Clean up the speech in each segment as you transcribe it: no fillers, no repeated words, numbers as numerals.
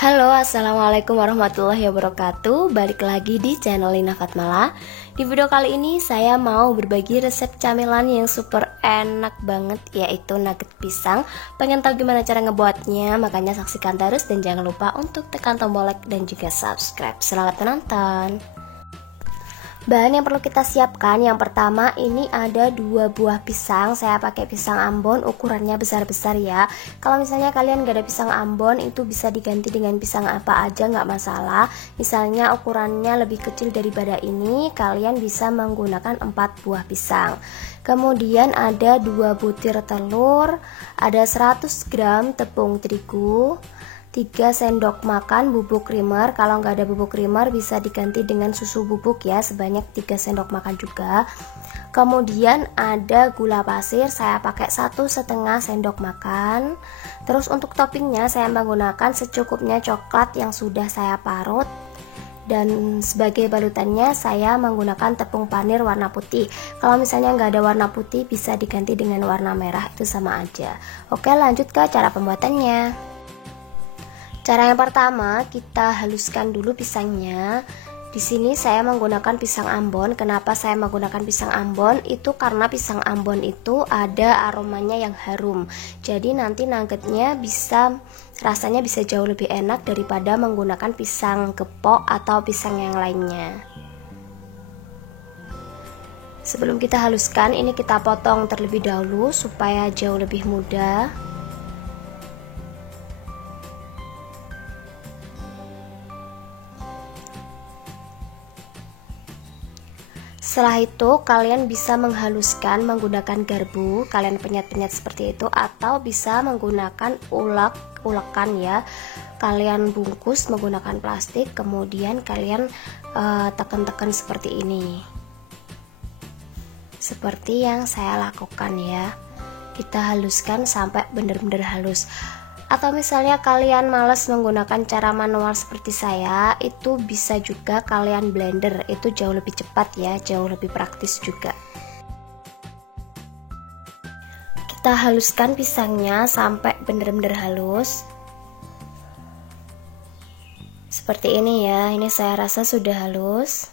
Halo, assalamualaikum warahmatullahi wabarakatuh. Balik lagi di channel Lina Fatmala. Di video kali ini saya mau berbagi resep camilan yang super enak banget, yaitu nugget pisang. Pengen tahu gimana cara ngebuatnya? Makanya saksikan terus dan jangan lupa untuk tekan tombol like dan juga subscribe. Selamat menonton. Bahan yang perlu kita siapkan, yang pertama ini ada 2 buah pisang. Saya pakai pisang Ambon, ukurannya besar-besar ya. Kalau misalnya kalian gak ada pisang Ambon, itu bisa diganti dengan pisang apa aja, nggak masalah. Misalnya ukurannya lebih kecil daripada ini, kalian bisa menggunakan 4 buah pisang. Kemudian ada 2 butir telur, ada 100 gram tepung terigu, 3 sendok makan bubuk creamer. Kalau nggak ada bubuk creamer bisa diganti dengan susu bubuk ya, sebanyak 3 sendok makan juga. Kemudian ada gula pasir, saya pakai 1,5 sendok makan. Terus untuk toppingnya saya menggunakan secukupnya coklat yang sudah saya parut. Dan sebagai balutannya saya menggunakan tepung panir warna putih. Kalau misalnya nggak ada warna putih bisa diganti dengan warna merah, itu sama aja. Oke, lanjut ke cara pembuatannya. Cara yang pertama, kita haluskan dulu pisangnya. Di sini saya menggunakan pisang Ambon. Kenapa saya menggunakan pisang Ambon? Itu karena pisang Ambon itu ada aromanya yang harum. Jadi nanti nuggetnya rasanya bisa jauh lebih enak daripada menggunakan pisang gepok atau pisang yang lainnya. Sebelum kita haluskan, ini kita potong terlebih dahulu supaya jauh lebih mudah. Setelah itu kalian bisa menghaluskan menggunakan garpu, kalian penyet-penyet seperti itu, atau bisa menggunakan ulekan ya. Kalian bungkus menggunakan plastik, kemudian kalian tekan-tekan seperti ini. Seperti yang saya lakukan ya. Kita haluskan sampai benar-benar halus. Atau misalnya kalian males menggunakan cara manual seperti saya, itu bisa juga kalian blender, itu jauh lebih cepat ya, jauh lebih praktis juga. Kita haluskan pisangnya sampai benar-benar halus. Seperti ini ya, ini saya rasa sudah halus.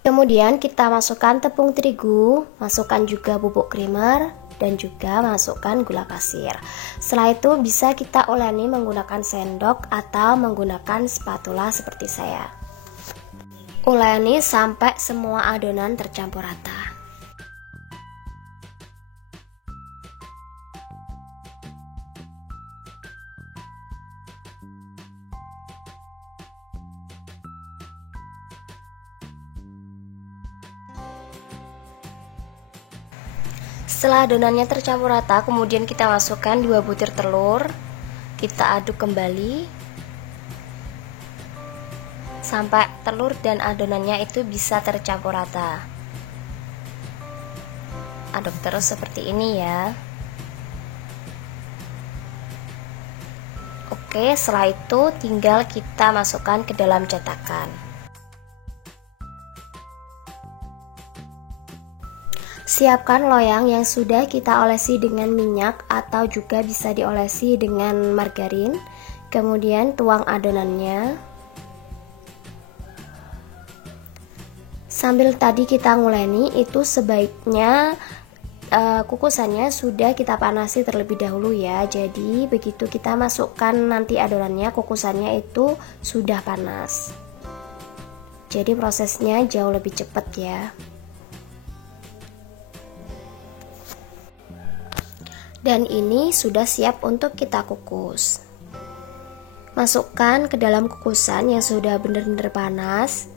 Kemudian kita masukkan tepung terigu, masukkan juga bubuk creamer, dan juga masukkan gula pasir. Setelah itu bisa kita uleni menggunakan sendok atau menggunakan spatula seperti saya. Uleni sampai semua adonan tercampur rata. Setelah adonannya tercampur rata, kemudian kita masukkan 2 butir telur. Kita aduk kembali sampai telur dan adonannya itu bisa tercampur rata. Aduk terus seperti ini ya. Oke, setelah itu tinggal kita masukkan ke dalam cetakan. Siapkan loyang yang sudah kita olesi dengan minyak atau juga bisa diolesi dengan margarin. Kemudian tuang adonannya. Sambil tadi kita nguleni, itu sebaiknya kukusannya sudah kita panasi terlebih dahulu ya. Jadi begitu kita masukkan nanti adonannya, kukusannya itu sudah panas. Jadi prosesnya jauh lebih cepat ya. Dan ini sudah siap untuk kita kukus. Masukkan ke dalam kukusan yang sudah benar-benar panas.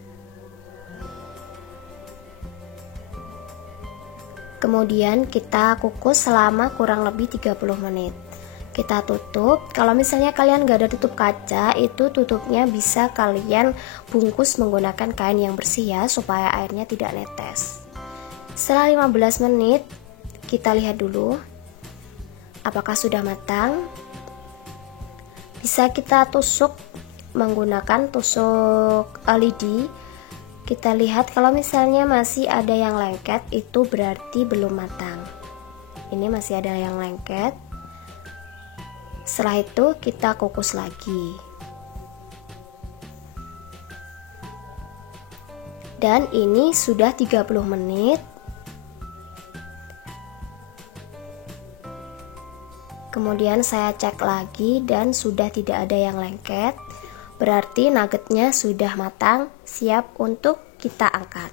Kemudian kita kukus selama kurang lebih 30 menit. Kita tutup. Kalau misalnya kalian gak ada tutup kaca, itu tutupnya bisa kalian bungkus menggunakan kain yang bersih ya, supaya airnya tidak netes. Setelah 15 menit, kita lihat dulu apakah sudah matang. Bisa kita tusuk menggunakan tusuk lidi. Kita lihat kalau misalnya masih ada yang lengket, itu berarti belum matang. Ini masih ada yang lengket. Setelah itu kita kukus lagi. Dan ini sudah 30 menit. Kemudian saya cek lagi dan sudah tidak ada yang lengket. Berarti nuggetnya sudah matang, siap untuk kita angkat.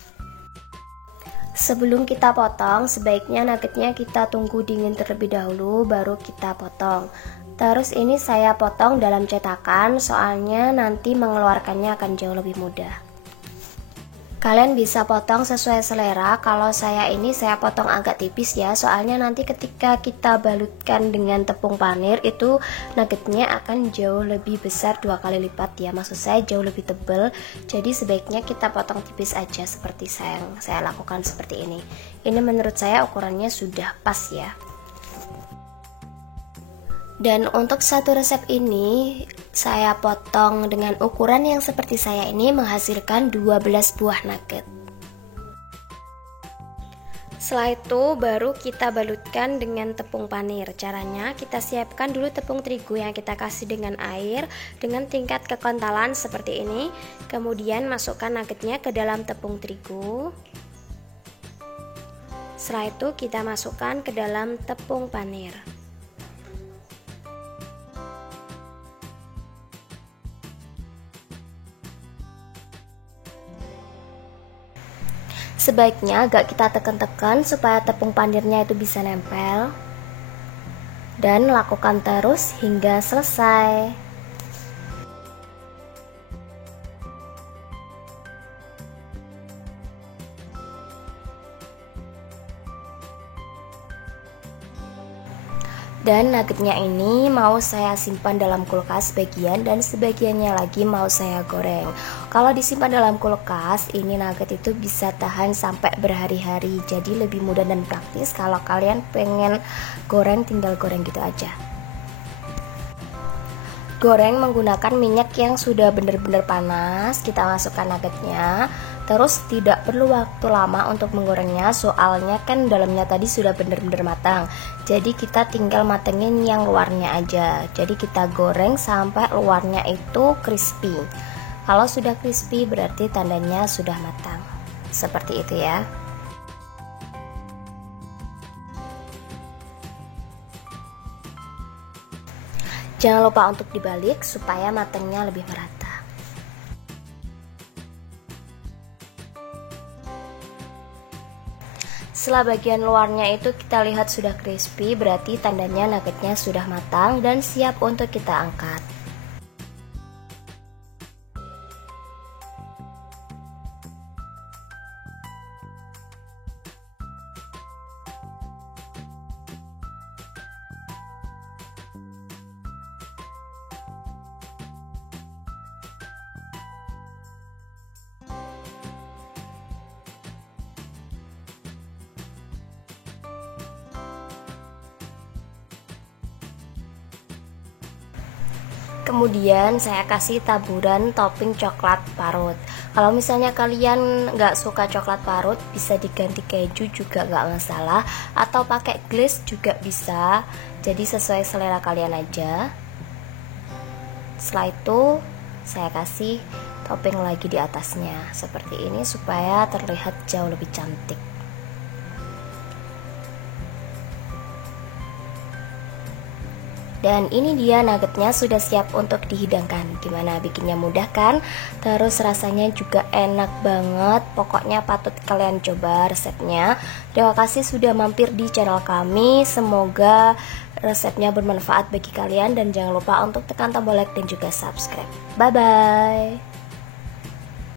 Sebelum kita potong, sebaiknya nuggetnya kita tunggu dingin terlebih dahulu, baru kita potong. Terus ini saya potong dalam cetakan, soalnya nanti mengeluarkannya akan jauh lebih mudah. Kalian bisa potong sesuai selera. Kalau saya potong agak tipis ya, soalnya nanti ketika kita balutkan dengan tepung panir itu nuggetnya akan jauh lebih besar, 2 kali lipat ya, maksud saya jauh lebih tebal. Jadi sebaiknya kita potong tipis aja seperti saya lakukan seperti ini. Ini menurut saya ukurannya sudah pas ya. Dan untuk satu resep ini saya potong dengan ukuran yang seperti saya ini, menghasilkan 12 buah nugget. Setelah itu baru kita balutkan dengan tepung panir. Caranya kita siapkan dulu tepung terigu yang kita kasih dengan air dengan tingkat kekentalan seperti ini. Kemudian masukkan nuggetnya ke dalam tepung terigu. Setelah itu kita masukkan ke dalam tepung panir. Sebaiknya agak kita tekan-tekan supaya tepung panirnya itu bisa nempel. Dan lakukan terus hingga selesai. Dan nuggetnya ini mau saya simpan dalam kulkas sebagian dan sebagiannya lagi mau saya goreng. Kalau disimpan dalam kulkas, ini nugget itu bisa tahan sampai berhari-hari. Jadi lebih mudah dan praktis. Kalau kalian pengen goreng, tinggal goreng gitu aja. Goreng menggunakan minyak yang sudah benar-benar panas. Kita masukkan nuggetnya. Terus tidak perlu waktu lama untuk menggorengnya, soalnya kan dalamnya tadi sudah benar-benar matang. Jadi kita tinggal matengin yang luarnya aja. Jadi kita goreng sampai luarnya itu crispy. Kalau sudah crispy berarti tandanya sudah matang. Seperti itu ya. Jangan lupa untuk dibalik supaya matangnya lebih merata. Setelah bagian luarnya itu kita lihat sudah crispy, berarti tandanya nuggetnya sudah matang dan siap untuk kita angkat. Kemudian saya kasih taburan topping coklat parut. Kalau misalnya kalian nggak suka coklat parut, bisa diganti keju juga nggak masalah, atau pakai glaze juga bisa. Jadi sesuai selera kalian aja. Setelah itu saya kasih topping lagi di atasnya seperti ini supaya terlihat jauh lebih cantik. Dan ini dia nuggetnya sudah siap untuk dihidangkan. Gimana, bikinnya mudah kan? Terus rasanya juga enak banget. Pokoknya patut kalian coba resepnya. Terima kasih sudah mampir di channel kami. Semoga resepnya bermanfaat bagi kalian. Dan jangan lupa untuk tekan tombol like dan juga subscribe. Bye bye.